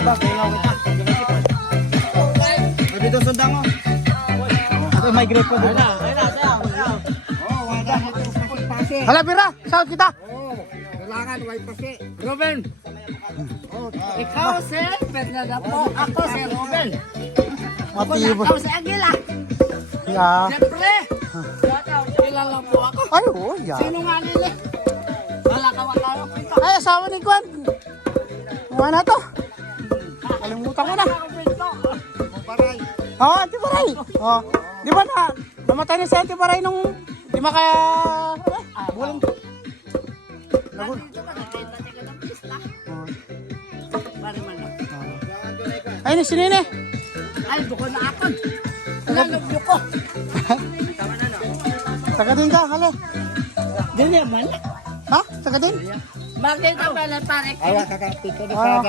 mabas, kailangan kita. Dito sundang ko. Ito may grip pa dito. Hala, pira. Saan kita? Kailangan, white pasi. Ruben. Ikaw si Fernando. Ako si Ruben. Matibo. Ako si Agila. Yeah. Siyempre. Kilala po ako. Ay, oh, yeah. Sino nga nila? Wala ka tayo. Ay, asawa ni Kwan. Kuha na to. Kalimutan ko na. Oo, Ate Baray. Oh. Di ba namatay na si Ate Baray nung di maka... bulan. Ay, ni sinine. Ay, bukod na ako. Lalabyo ko. Taga din ka, hali. Dili man. Ha? Taga din? Bakit ka pala pare? Ay,